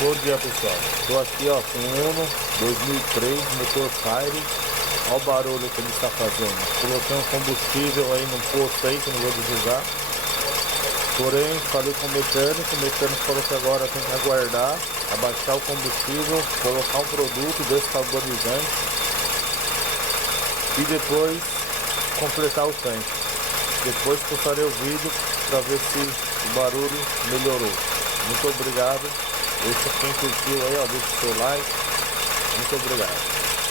Bom dia, pessoal. Estou aqui ó, com o Uno 2003 motor Fire. Olha o barulho que ele está fazendo. Coloquei um combustível aí no posto aí que eu não vou divulgar. Porém, falei com o mecânico falou que agora tem que aguardar, abaixar o combustível, colocar um produto descarbonizante e depois completar o tanque. Depois postarei o vídeo para ver se o barulho melhorou. Muito obrigado. Quem curtiu aí, ó, deixa o seu like. Muito obrigado.